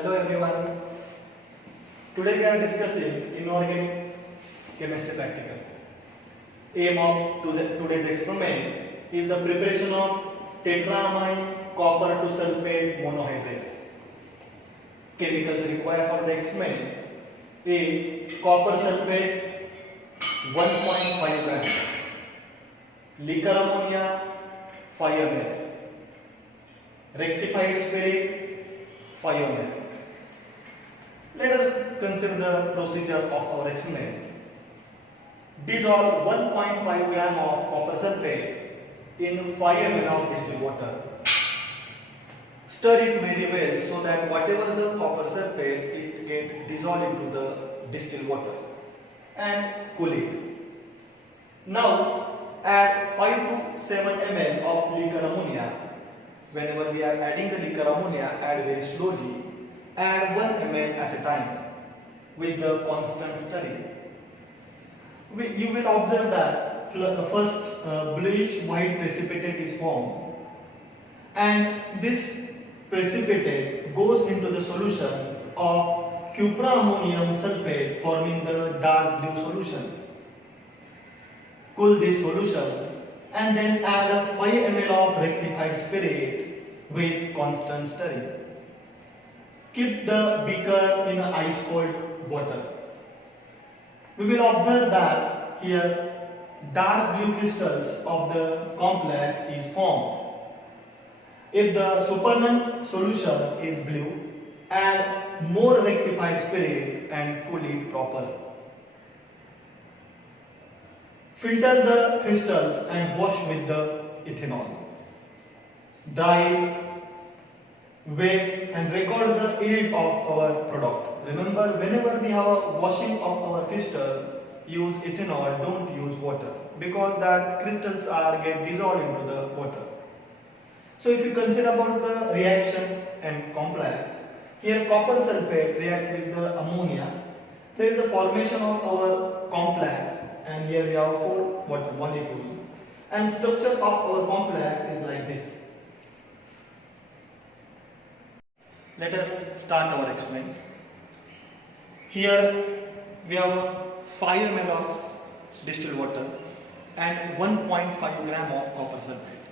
Hello everyone. Today we are discussing inorganic chemistry practical. Aim of today's experiment is the preparation of tetramine copper to sulfate monohydrate. Chemicals required for the experiment is copper sulfate 1.5 gram, liquor ammonia 5 ml, rectified spirit 5 ml. Let us consider the procedure of our experiment. Dissolve 1.5 gram of copper sulfate in 5 ml of distilled water. Stir it very well so that whatever the copper sulfate it get dissolved into the distilled water and cool it. Now add 5 to 7 ml of liquor ammonia. Whenever we are adding the liquor ammonia, add very slowly. Add 1 ml at a time with the constant stirring. You will observe that first bluish white precipitate is formed, and this precipitate goes into the solution of cuprammonium sulfate, forming the dark blue solution. Cool this solution and then add a 5 ml of rectified spirit with constant stirring. Keep the beaker in ice cold water. We will observe that here dark blue crystals of the complex is formed. If the supernatant solution is blue, add more rectified spirit and cool it properly. Filter the crystals and wash with the ethanol. Dry it, weigh and record the yield of our product. Remember, whenever we have a washing of our crystal, use ethanol, don't use water, because that crystals are get dissolved into the water. So if you consider about the reaction and complex, here copper sulfate react with the ammonia. There is the formation of our complex, and here we have 4 water molecules, and structure of our complex is like this. Let us start our experiment. Here we have 5 ml of distilled water and 1.5 gram of copper sulfate.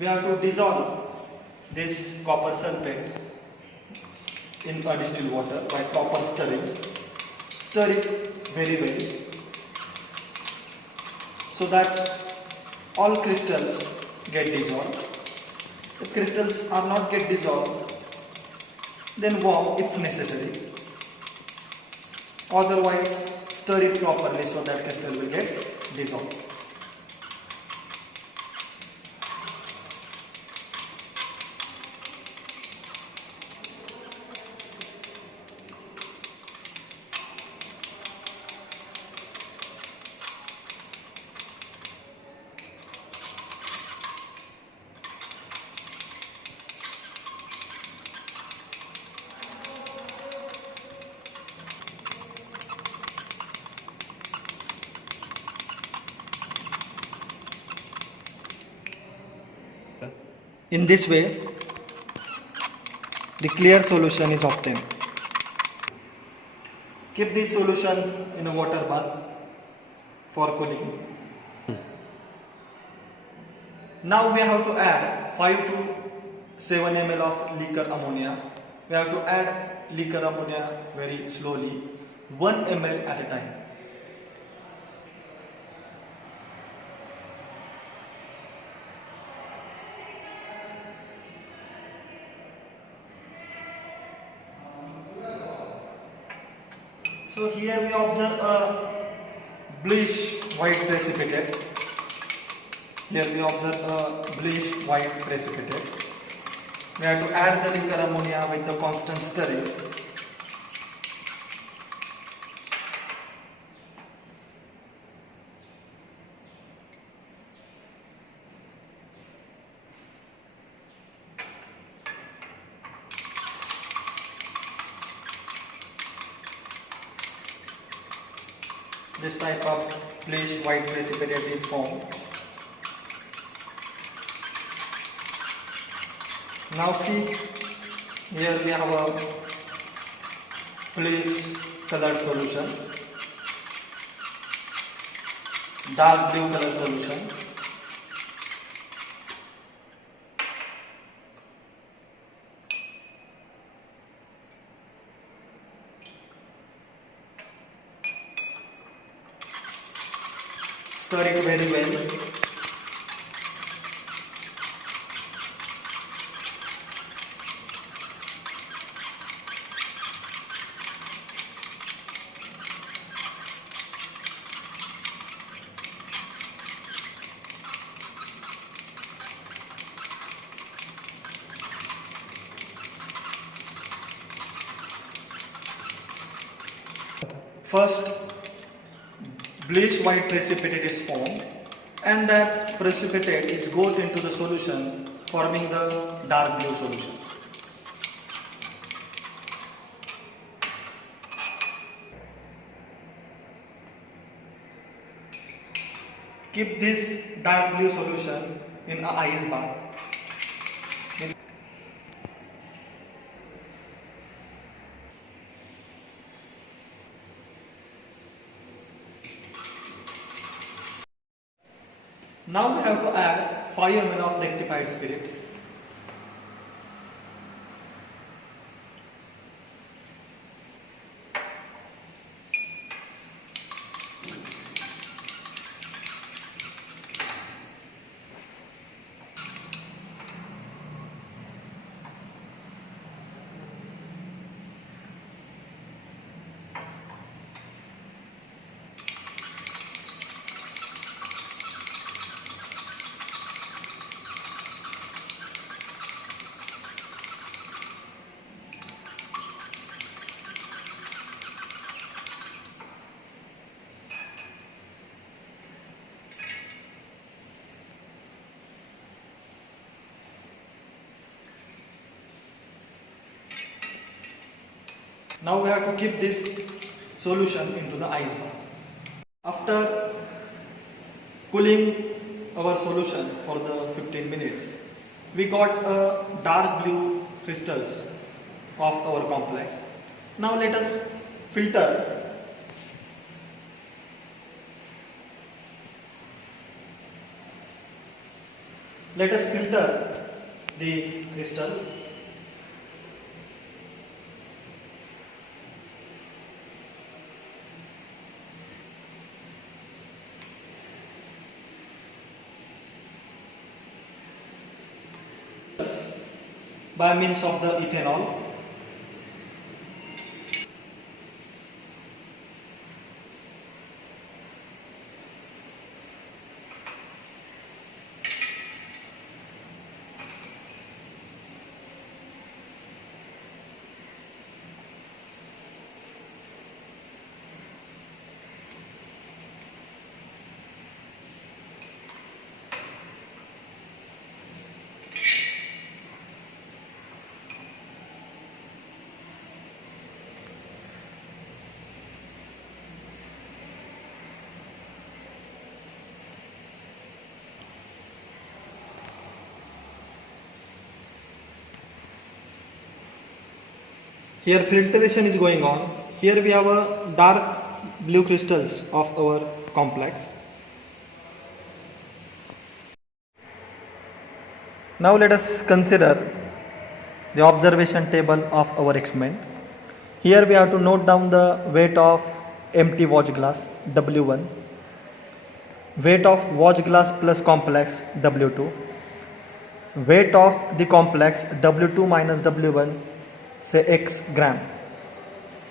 We have to dissolve this copper sulfate in a distilled water by proper stirring. Stir it very well so that all crystals get dissolved. If crystals are not get dissolved, then warm if necessary. Otherwise, stir it properly so that crystal will get dissolved. In this way, the clear solution is obtained. Keep this solution in a water bath for cooling. Now we have to add 5 to 7 ml of liquor ammonia. We have to add liquor ammonia very slowly, 1 ml at a time. So here we observe a bluish white precipitate. Here we observe a bluish white precipitate. We have to add the liquor ammonia with the constant stirring. This type of bluish white precipitate is formed. Now see, here we have a please colored solution, dark blue color solution, stir it very well. First, bleach white precipitate is formed, and that precipitate is goes into the solution, forming the dark blue solution. Keep this dark blue solution in a ice bath. Now we have to add 5 ml of rectified spirit. Now we have to keep this solution into the ice bath. After cooling our solution for the 15 minutes, we got a dark blue crystals of our complex. Now let us filter the crystals. By means of the ethanol. Here filtration is going on. Here we have a dark blue crystals of our complex. Now let us consider the observation table of our experiment. Here we have to note down the weight of empty watch glass W1, weight of watch glass plus complex W2, weight of the complex W2 minus W1, say x gram.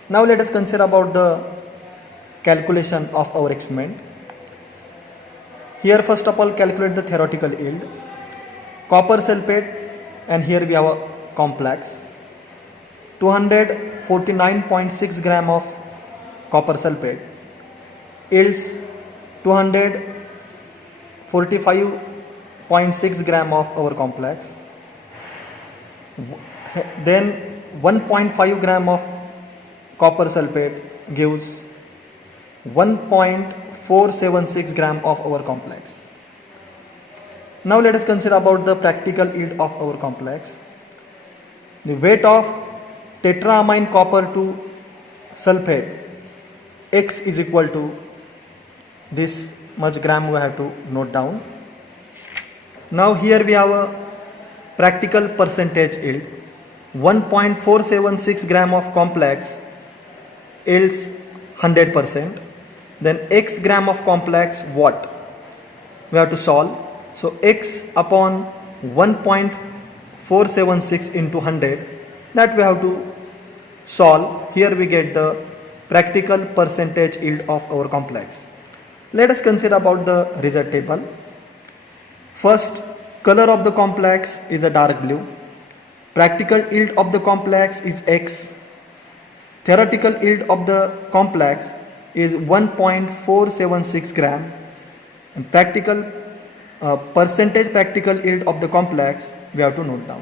Now let us consider about the calculation of our experiment. Here first of all calculate the theoretical yield. Copper sulfate, and here we have a complex, 249.6 gram of copper sulfate yields 245.6 gram of our complex. Then 1.5 gram of copper sulfate gives 1.476 gram of our complex. Now let us consider about the practical yield of our complex. The weight of tetraamine copper to sulfate, X is equal to this much gram we have to note down. Now here we have a practical percentage yield. 1.476 gram of complex yields 100%. Then X gram of complex what? We have to solve. So X upon 1.476 into 100, that we have to solve. Here we get the practical percentage yield of our complex. Let us consider about the result table. First, color of the complex is a dark blue. Practical yield of the complex is X. Theoretical yield of the complex is 1.476 gram. And practical percentage practical yield of the complex we have to note down.